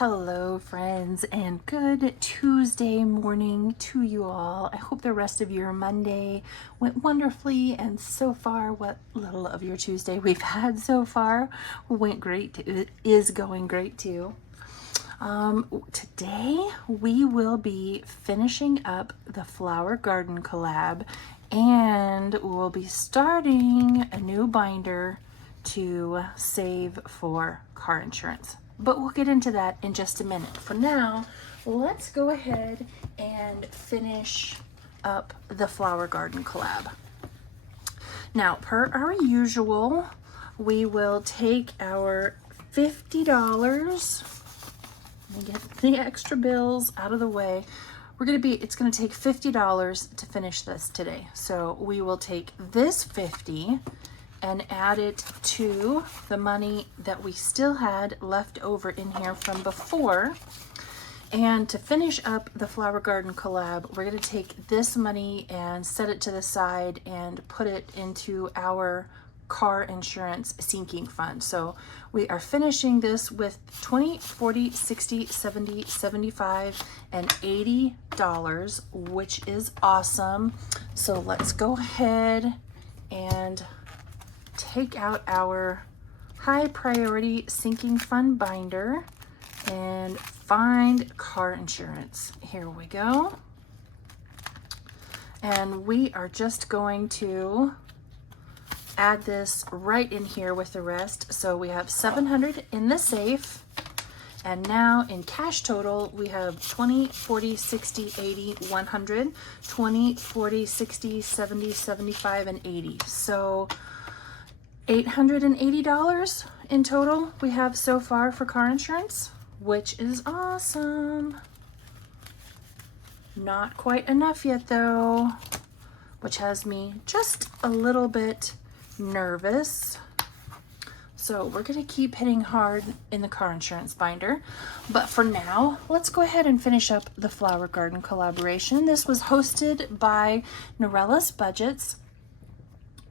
Hello friends, and good Tuesday morning to you all. I hope the rest of your Monday went wonderfully, and so far what little of your Tuesday we've had so far went great. It is going great too. Today we will be finishing up the Flower Garden Collab, and we'll be starting a new binder to save for car insurance. But we'll get into that in just a minute. For now, let's go ahead and finish up the Flower Garden Collab. Now, per our usual, we will take our $50. Let me get the extra bills out of the way. It's gonna take $50 to finish this today. So we will take this 50 and add it to the money that we still had left over in here from before. And to finish up the Flower Garden Collab, we're gonna take this money and set it to the side and put it into our car insurance sinking fund. So we are finishing this with $20, $40, $60, $70, $75, and $80, which is awesome. So let's go ahead and take out our high priority sinking fund binder and find car insurance. Here we go. And we are just going to add this right in here with the rest. So we have $700 in the safe. And now in cash total, we have 20, 40, 60, 80, 100, 20, 40, 60, 70, 75, and 80. So $880 in total we have so far for car insurance, which is awesome. Not quite enough yet though, which has me just a little bit nervous. So we're gonna keep hitting hard in the car insurance binder. But for now, let's go ahead and finish up the Flower Garden collaboration. This was hosted by Norellis Budgets,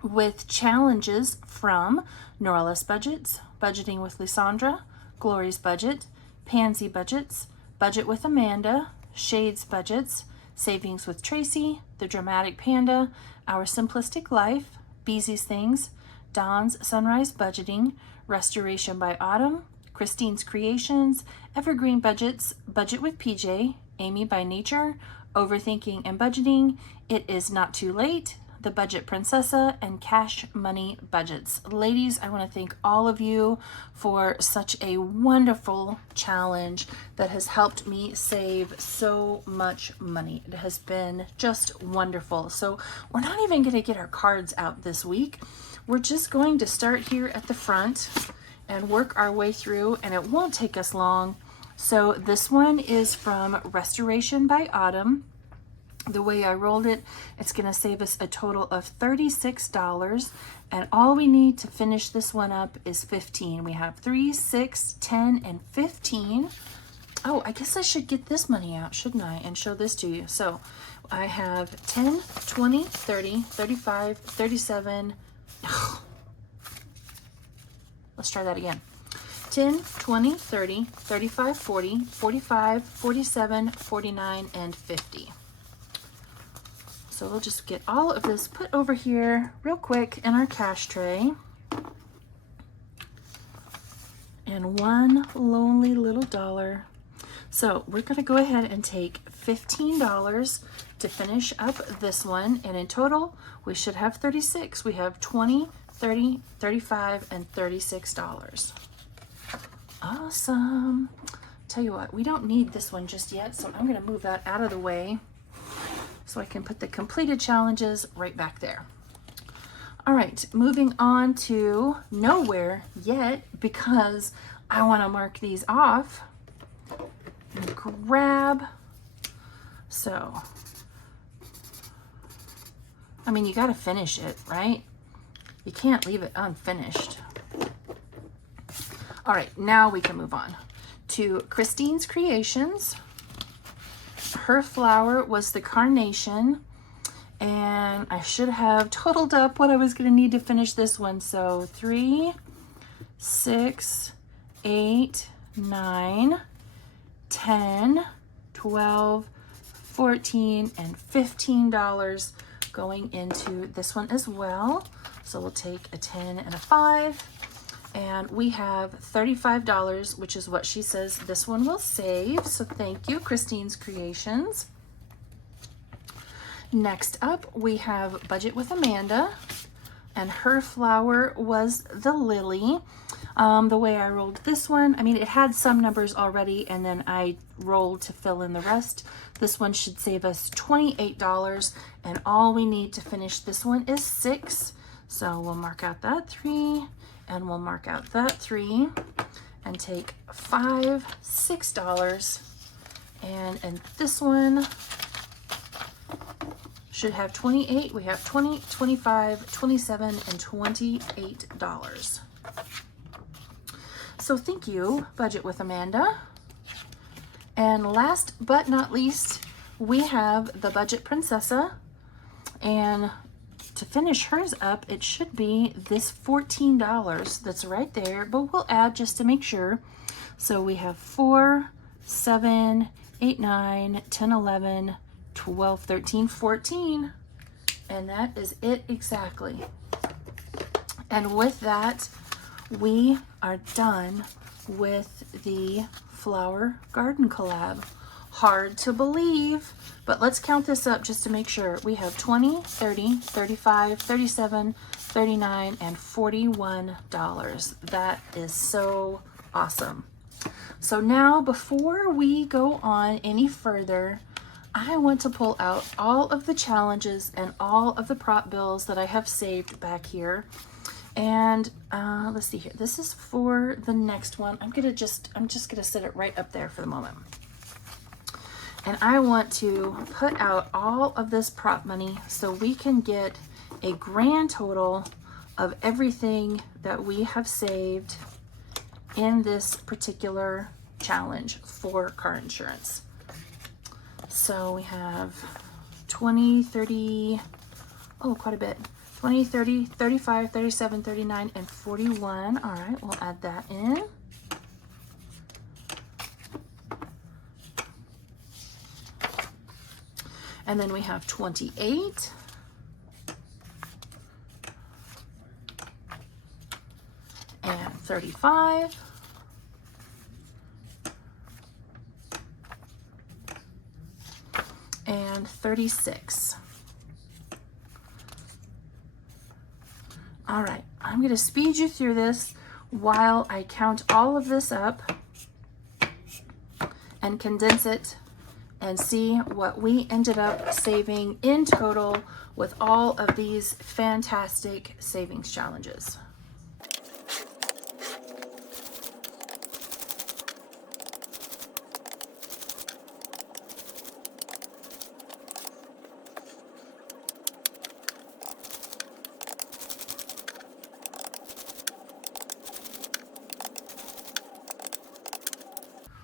with challenges from Norellis Budgets, Budgeting with Lysandra, Glory's Budget, Pansy Budgets, Budget with Amanda, Shades Budgets, Savings with Tracy, The Dramatic Panda, Our Simplistic Life, Beezy's Things, Dawn's Sunrise Budgeting, Restoration by Autumn, Christine's Creations, Evergreen Budgets, Budget with PJ, Amy by Nature, Overthinking and Budgeting, It Is Not Too Late, The Budget Princessa, and Cash Money Budgets. Ladies, I want to thank all of you for such a wonderful challenge that has helped me save so much money. It has been just wonderful. So we're not even going to get our cards out this week. We're just going to start here at the front and work our way through, and it won't take us long. So this one is from Restoration by Autumn. The way I rolled it, it's going to save us a total of $36, and all we need to finish this one up is 15. We have 3, 6, 10, and 15. Oh, I guess I should get this money out, shouldn't I, and show this to you. So I have 10, 20, 30, 35, 37. Let's try that again. 10, 20, 30, 35, 40, 45, 47, 49, and 50. So we'll just get all of this put over here real quick in our cash tray. And one lonely little dollar. So we're gonna go ahead and take $15 to finish up this one. And in total, we should have 36. We have 20, 30, 35, and $36. Awesome. Tell you what, we don't need this one just yet, so I'm gonna move that out of the way so I can put the completed challenges right back there. All right, moving on to nowhere yet, because I want to mark these off and grab. So, I mean, you got to finish it, right? You can't leave it unfinished. All right, now we can move on to Christine's Creations. Her flower was the carnation, and I should have totaled up what I was going to need to finish this one. So 3, 6, 8, 9, $10, $12, $14, and $15 going into this one as well. So we'll take a 10 and a 5, and we have $35, which is what she says this one will save. So thank you, Christine's Creations. Next up, we have Budget with Amanda, and her flower was the lily. The way I rolled this one, I mean, it had some numbers already, and then I rolled to fill in the rest. This one should save us $28, and all we need to finish this one is 6. So we'll mark out that 3, and we'll mark out that 3, and take $5, $6, and this one should have 28. We have 20, 25, 27, and $28. So thank you, Budget with Amanda. And last but not least, we have the Budget Princessa. And to finish hers up, it should be this $14 that's right there, but we'll add just to make sure. So we have 4, 7, 8, 9, 10, 11, 12, 13, 14. And that is it exactly. And with that, we are done with the Flower Garden Collab. Hard to believe, but let's count this up just to make sure. We have 20, 30, 35, 37, 39, and $41. That is so awesome. So now, before we go on any further, I want to pull out all of the challenges and all of the prop bills that I have saved back here. And let's see here. This is for the next one. I'm just gonna set it right up there for the moment. And I want to put out all of this prop money so we can get a grand total of everything that we have saved in this particular challenge for car insurance. So we have 20, 30, oh, quite a bit. 20, 30, 35, 37, 39, and 41. All right, we'll add that in. And then we have 28. And 35. And 36. All right, I'm going to speed you through this while I count all of this up and condense it and see what we ended up saving in total with all of these fantastic savings challenges.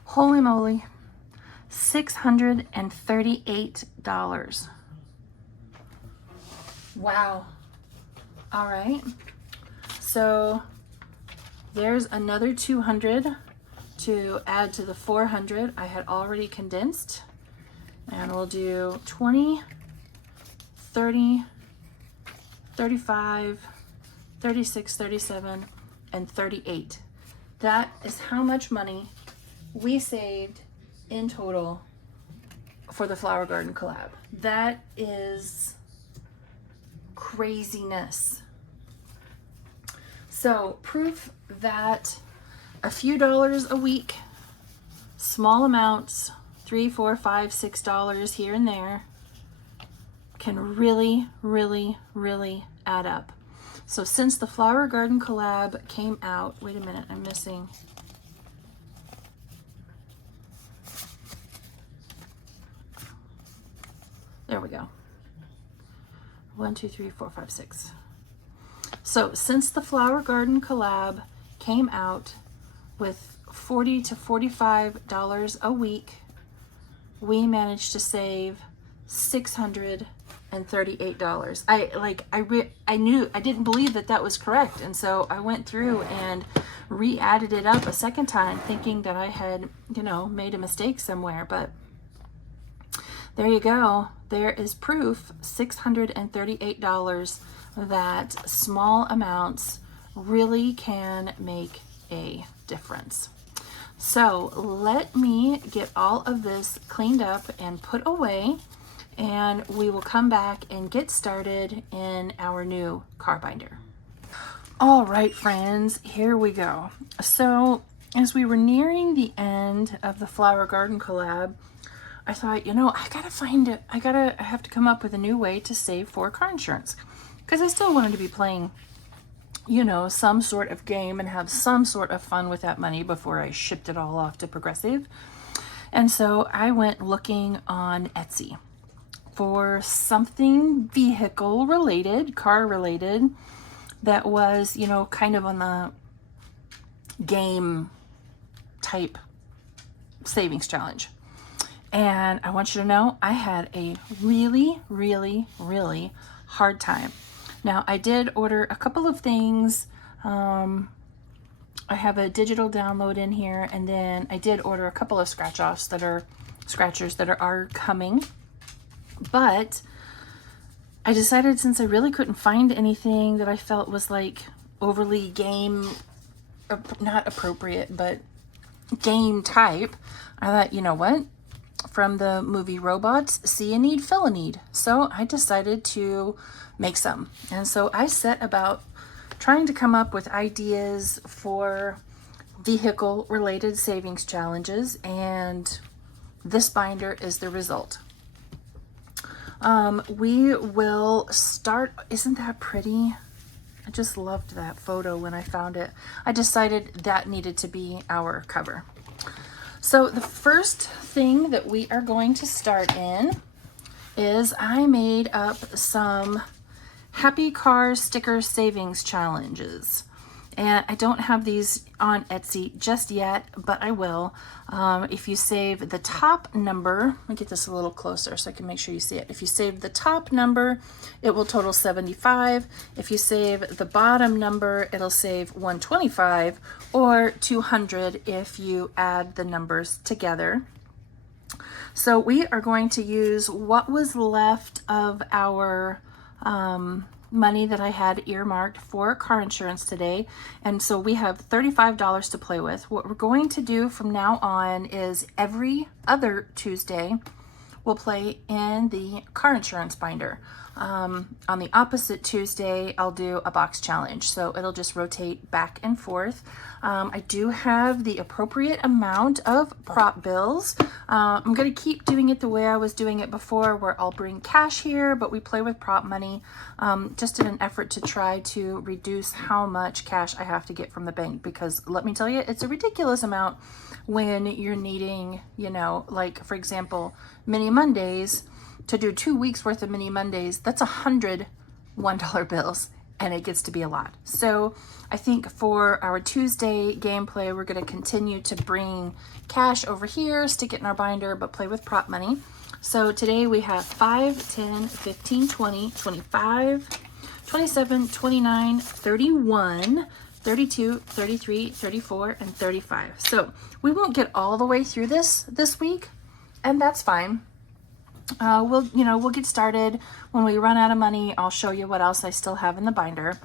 Holy moly, $638. Wow. All right. So there's another 200 to add to the 400 I had already condensed. And we'll do 20, 30, 35, 36, 37, and 38. That is how much money we saved in total for the Flower Garden Collab. That is craziness. So proof that a few dollars a week, small amounts, $3, $4, $5, $6 here and there, can really, really, really add up. So since the Flower Garden Collab came out, wait a minute, I'm missing. There we go. 1, 2, 3, 4, 5, 6. So since the Flower Garden Collab came out with $40 to $45 a week, we managed to save $638. I didn't believe that was correct, and so I went through and re-added it up a second time thinking that I had, you know, made a mistake somewhere, but there you go. There is proof, $638, that small amounts really can make a difference. So let me get all of this cleaned up and put away, and we will come back and get started in our new car binder. All right, friends, here we go. So as we were nearing the end of the Flower Garden Collab, I thought, you know, I have to come up with a new way to save for car insurance, because I still wanted to be playing, you know, some sort of game and have some sort of fun with that money before I shipped it all off to Progressive. And so I went looking on Etsy for something vehicle related, car related, that was, you know, kind of on the game type savings challenge. And I want you to know, I had a really, really, really hard time. Now, I did order a couple of things. I have a digital download in here, and then I did order a couple of scratchers that are coming. But I decided, since I really couldn't find anything that I felt was like overly game, not appropriate, but game type, I thought, you know what? From the movie Robots, see a need, fill a need. So I decided to make some. And so I set about trying to come up with ideas for vehicle related savings challenges, and this binder is the result. We will start, isn't that pretty? I just loved that photo when I found it. I decided that needed to be our cover. So the first thing that we are going to start in is I made up some Happy Car sticker savings challenges. And I don't have these on Etsy just yet, but I will. If you save the top number, let me get this a little closer so I can make sure you see it. If you save the top number, it will total 75. If you save the bottom number, it'll save 125, or 200 if you add the numbers together. So we are going to use what was left of our money that I had earmarked for car insurance today. And so we have $35 to play with. What we're going to do from now on is every other Tuesday, we'll play in the car insurance binder. On the opposite Tuesday, I'll do a box challenge. So it'll just rotate back and forth. I do have the appropriate amount of prop bills. I'm going to keep doing it the way I was doing it before, where I'll bring cash here, but we play with prop money, just in an effort to try to reduce how much cash I have to get from the bank. Because let me tell you, it's a ridiculous amount when you're needing, you know, like for example, Mini Mondays. To do 2 weeks worth of Mini Mondays, that's 100 $1 bills, and it gets to be a lot. So I think for our Tuesday gameplay, we're going to continue to bring cash over here, stick it in our binder, but play with prop money. So today we have 5, 10, 15, 20, 25, 27, 29, 31, 32, 33, 34, and 35. So we won't get all the way through this week, and that's fine. We'll get started. When we run out of money, I'll show you what else I still have in the binder.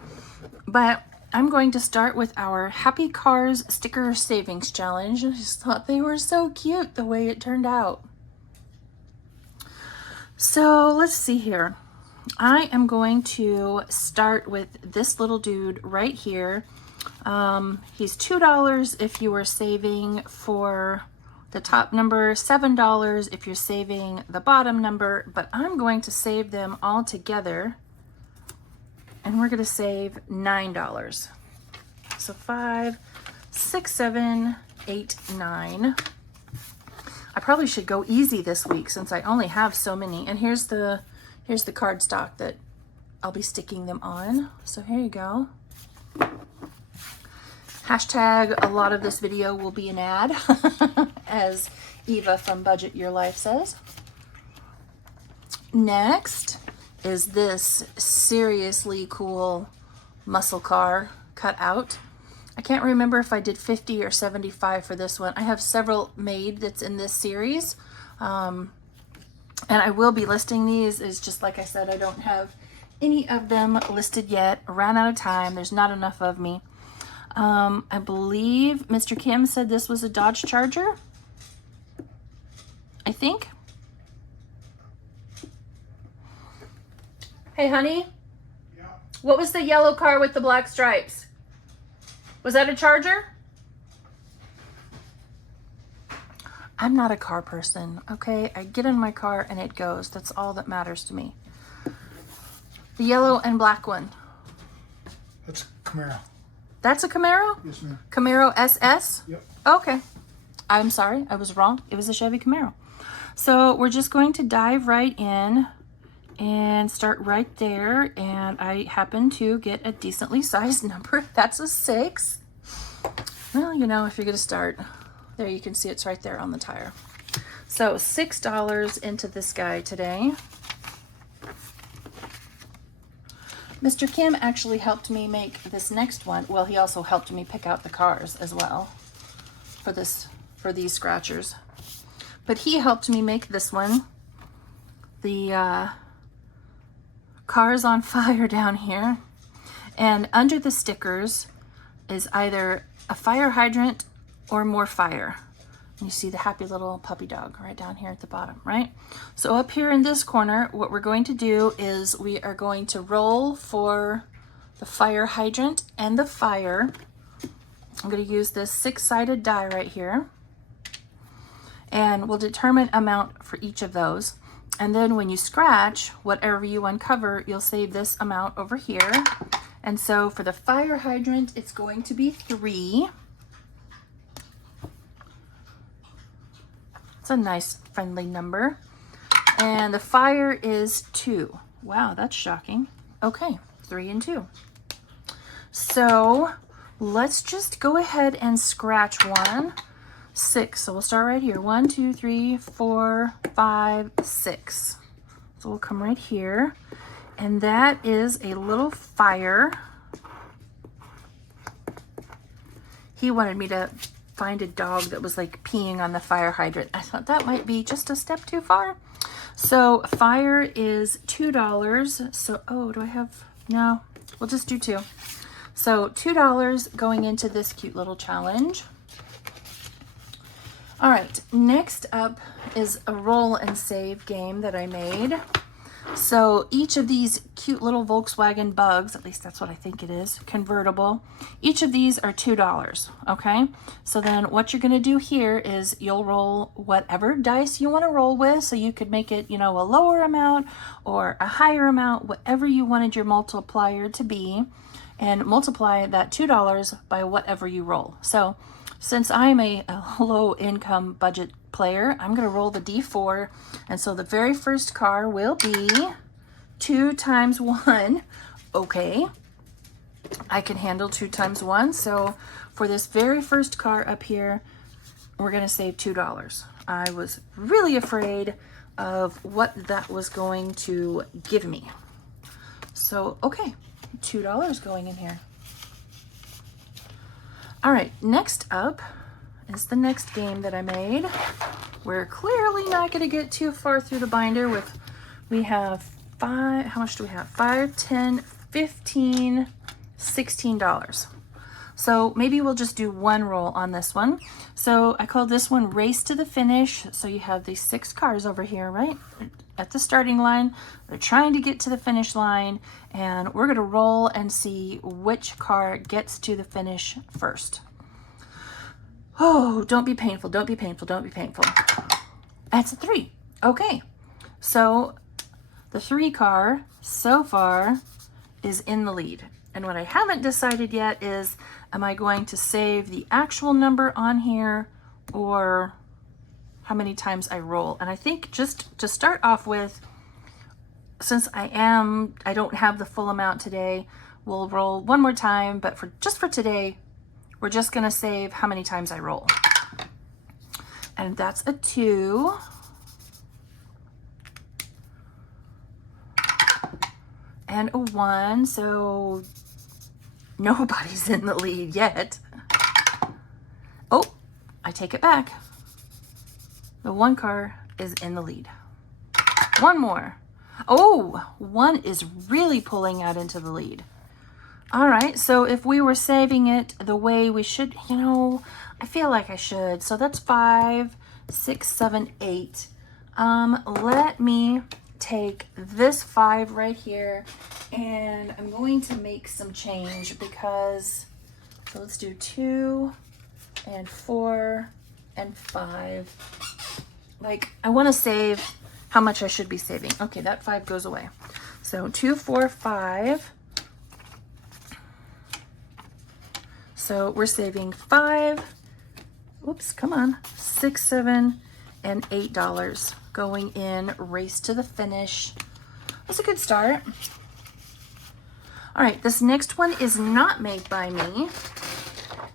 But I'm going to start with our Happy Cars Sticker Savings Challenge. I just thought they were so cute the way it turned out. So let's see here. I am going to start with this little dude right here. He's $2 if you are saving for the top number, $7 if you're saving the bottom number, but I'm going to save them all together, and we're going to save $9. So 5, 6, 7, 8, 9. I probably should go easy this week since I only have so many. And here's the cardstock that I'll be sticking them on. So here you go. Hashtag a lot of this video will be an ad, as Eva from Budget Your Life says. Next is this seriously cool muscle car cut out. I can't remember if I did 50 or 75 for this one. I have several made that's in this series. And I will be listing these. It's just like I said, I don't have any of them listed yet. I ran out of time. There's not enough of me. I believe Mr. Kim said this was a Dodge Charger. I think. Hey, honey. Yeah. What was the yellow car with the black stripes? Was that a Charger? I'm not a car person, okay? I get in my car and it goes. That's all that matters to me. The yellow and black one. That's Camaro. That's a Camaro? Yes, ma'am. Camaro SS? Yep. Okay. I'm sorry, I was wrong. It was a Chevy Camaro. So we're just going to dive right in and start right there. And I happen to get a decently sized number. That's a 6. Well, you know, if you're going to start, there you can see it's right there on the tire. So $6 into this guy today. Mr. Kim actually helped me make this next one. Well, he also helped me pick out the cars as well for these scratchers. But he helped me make this one. The Cars on Fire down here. And under the stickers is either a fire hydrant or more fire. You see the happy little puppy dog right down here at the bottom, right? So up here in this corner, what we're going to do is we are going to roll for the fire hydrant and the fire. I'm going to use this 6-sided die right here. And we'll determine amount for each of those. And then when you scratch, whatever you uncover, you'll save this amount over here. And so for the fire hydrant, it's going to be 3. It's a nice friendly number. And the fire is 2. Wow, that's shocking. Okay, 3 and 2. So let's just go ahead and scratch one. 6. So we'll start right here. 1, 2, 3, 4, 5, 6. So we'll come right here. And that is a little fire. He wanted me to find a dog that was like peeing on the fire hydrant. I thought that might be just a step too far. So fire is $2. So, oh, do I have, no, we'll just do 2. So $2 going into this cute little challenge. All right, next up is a roll and save game that I made. So each of these cute little Volkswagen Bugs, at least that's what I think it is, convertible, each of these are $2, okay? So then what you're gonna do here is you'll roll whatever dice you wanna roll with, so you could make it, you know, a lower amount or a higher amount, whatever you wanted your multiplier to be, and multiply that $2 by whatever you roll. So since I'm a low income budget player, I'm going to roll the D4. And so the very first car will be 2 times 1. Okay. I can handle 2 times 1. So for this very first car up here, we're going to save $2. I was really afraid of what that was going to give me. So, okay, $2 going in here. All right, next up is the next game that I made. We're clearly not going to get too far through the binder with, we have 5, how much do we have? 5, 10, 15, $16. So maybe we'll just do one roll on this one. So I call this one Race to the Finish. So you have these 6 cars over here, right? At the starting line. They're trying to get to the finish line, and we're gonna roll and see which car gets to the finish first. Oh, don't be painful, don't be painful, don't be painful. That's a 3. Okay, so the 3 car so far is in the lead. And what I haven't decided yet is, am I going to save the actual number on here or how many times I roll? And I think just to start off with, since I don't have the full amount today, we'll roll one more time, but just for today, we're just gonna save how many times I roll. And that's a 2. And a 1, so nobody's in the lead yet. I take it back. The one car is in the lead. One more. Oh, one is really pulling out into the lead. All right, so if we were saving it the way we should, you know, I feel like I should. So that's 5, 6, 7, 8. Let me take this 5 right here, and I'm going to make some change because, so let's do 2 and 4 and 5. Like, I want to save how much I should be saving. Okay, that 5 goes away. So 2, 4, 5. So we're saving 5, whoops, come on, 6, 7, and $8 going in, race to the finish. That's a good start. All right, this next one is not made by me.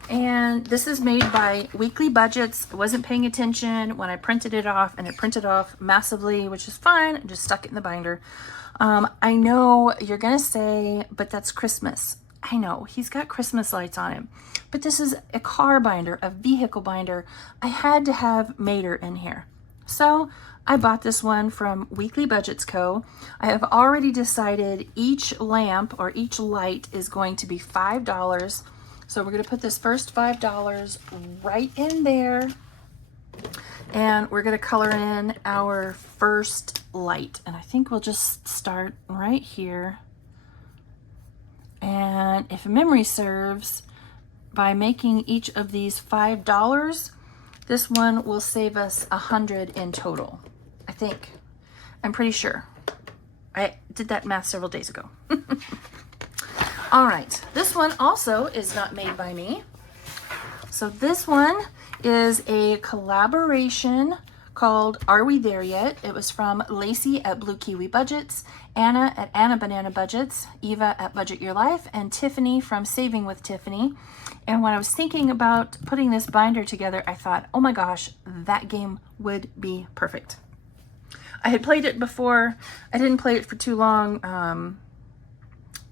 And this is made by Weekly Budgets. I wasn't paying attention when I printed it off, and it printed off massively, which is fine. I just stuck it in the binder. I know you're gonna say, but that's Christmas. I know, he's got Christmas lights on him, but this is a car binder, a vehicle binder. I had to have Mater in here. So I bought this one from Weekly Budgets Co. I have already decided each lamp or each light is going to be $5. So we're gonna put this first $5 right in there, and we're gonna color in our first light. And I think we'll just start right here. And if memory serves, by making each of these $5, this one will save us 100 in total. I think. I'm pretty sure. I did that math several days ago. All right, this one also is not made by me. So this one is a collaboration called Are We There Yet? It was from Lacey at Blue Kiwi Budgets, Anna at Anna Banana Budgets, Eva at Budget Your Life, and Tiffany from Saving with Tiffany. And when I was thinking about putting this binder together, I thought, oh my gosh, that game would be perfect. I had played it before. I didn't play it for too long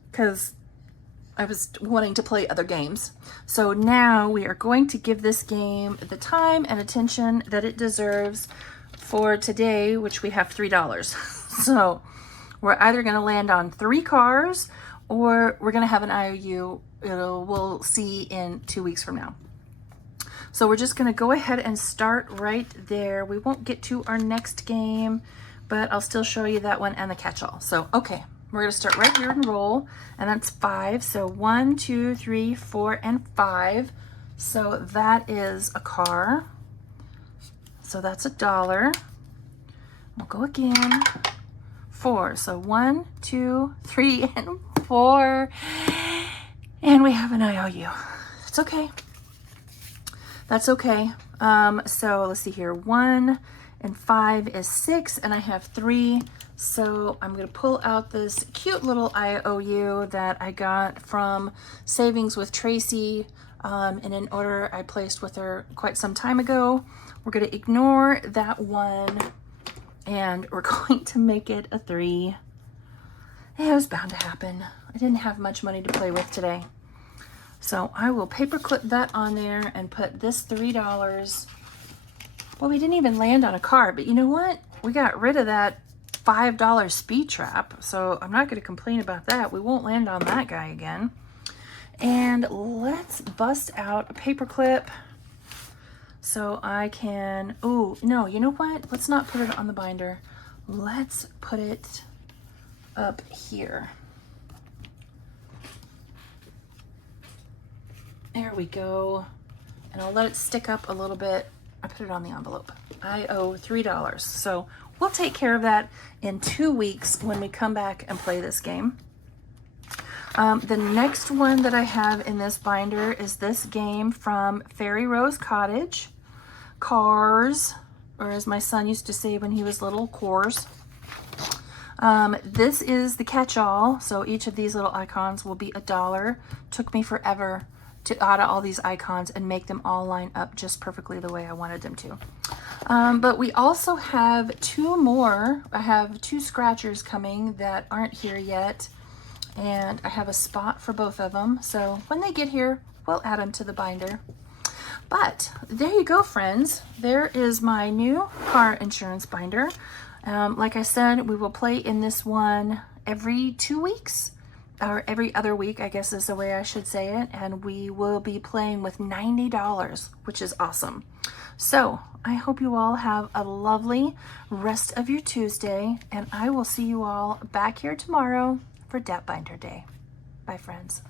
because I was wanting to play other games. So now we are going to give this game the time and attention that it deserves for today, which we have $3. So we're either going to land on 3 cars or we're going to have an IOU. We'll see in 2 weeks from now. So we're just going to go ahead and start right there. We won't get to our next game, but I'll still show you that one and the catch-all. So, okay. We're going to start right here and roll, and that's 5. So 1, 2, 3, 4, and 5. So that is a car. So that's $1. We'll go again. 4. So 1, 2, 3, and 4. And we have an IOU. It's okay. That's okay. So let's see here. 1 and 5 is 6, and I have 3. So I'm going to pull out this cute little IOU that I got from Savings with Tracy in an order I placed with her quite some time ago. We're going to ignore that one, and we're going to make it a 3. It was bound to happen. I didn't have much money to play with today. So I will paperclip that on there and put this $3. Well, we didn't even land on a car, but you know what? We got rid of that $5 speed trap, so I'm not going to complain about that. We won't land on that guy again. And let's bust out a paper clip so I can, oh no, you know what, let's not put it on the binder, let's put it up here. There we go. And I'll let it stick up a little bit. I put it on the envelope. I owe $3, so we'll take care of that in 2 weeks when we come back and play this game. The next one that I have in this binder is this game from Fairy Rose Cottage. Cars, or as my son used to say when he was little, cores. This is the catch-all, so each of these little icons will be $1. Took me forever to add all these icons and make them all line up just perfectly the way I wanted them to. But we also have 2 more. I have 2 scratchers coming that aren't here yet, and I have a spot for both of them. So when they get here, we'll add them to the binder. But there you go, friends. There is my new car insurance binder. Like I said, we will play in this one every 2 weeks, or every other week, I guess is the way I should say it. And we will be playing with $90, which is awesome. So I hope you all have a lovely rest of your Tuesday, and I will see you all back here tomorrow for Debt Binder Day. Bye, friends.